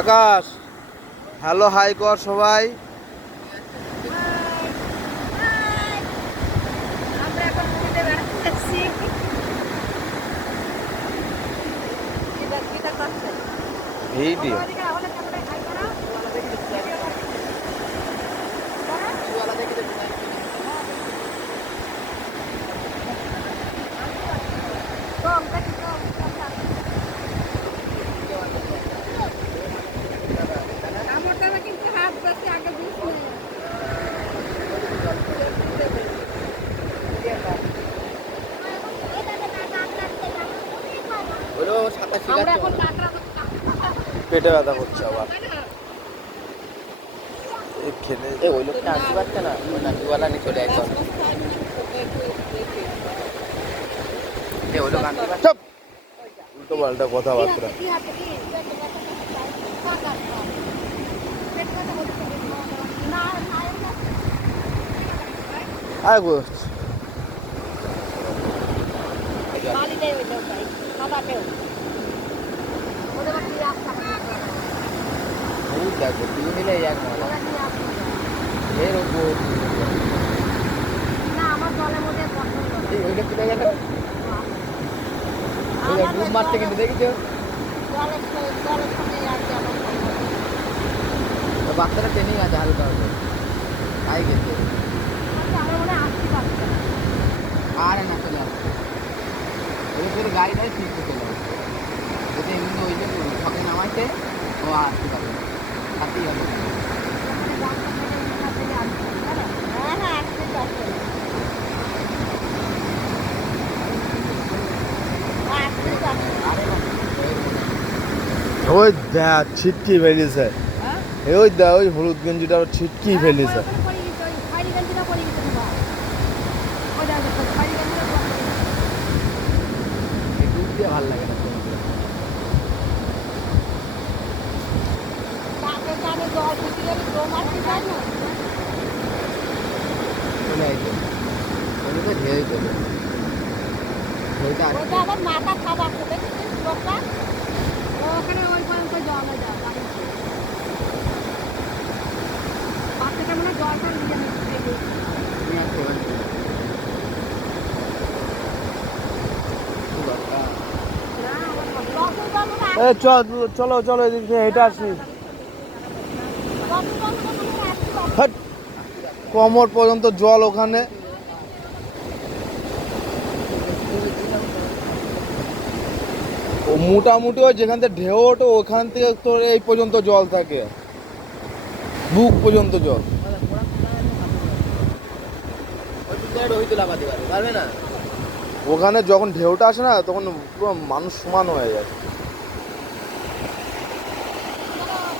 আকাশ hello hi কর সবাই। Video পেটে ব্যথা করছে আবার খেলে ওই লোকটা আসতে পারছে না, ওই নাকিওয়ালা নিয়ে চলে আসছে। ওই লোক আনতে পারছে। চুপ উল্টো পাল্টা কথাবার্তা। আয় গো দেখো তুই মিলে এক মজা এর উপর ওইটা তুলে গেল ডুব মারতে কিন্তু দেখেছো বাচ্চাটা ট্রেনিং আছে হালকা হবে তাই গেছে আরে না চলে আসছে ওই তোর গাড়িটাই ঠিক চলে আসছে যদি এমনি ওই যে সকালে নামাইছে ও আসতে পারবে না হাতেই হবে ওই দেখ ছিটকি ফেলিছে, ওই দেখ ওই হলুদ গেঞ্জিটা ছিটকি ফেলিছে। ডুব দিয়ে ভালো লাগে না চলে আসবে ওই তো ঢেউ চলে মাথা খাবার দেখেছিস লোকটা ওখানে ওই পর্যন্ত জল হয়ে যায় বাচ্চাটা মানে জলটা নিয়ে চলো চলো এদিক থেকে হেঁটে আসি। হাট, কোমর পর্যন্ত জল ওখানে। ও মোটামুটি ওই যেখান থেকে ঢেউ ওঠে ওখান থেকে তোর এই পর্যন্ত জল থাকে, বুক পর্যন্ত জল। ওখানে যখন ঢেউটা আসে না তখন পুরো মানুষ সমান হয়ে যায়।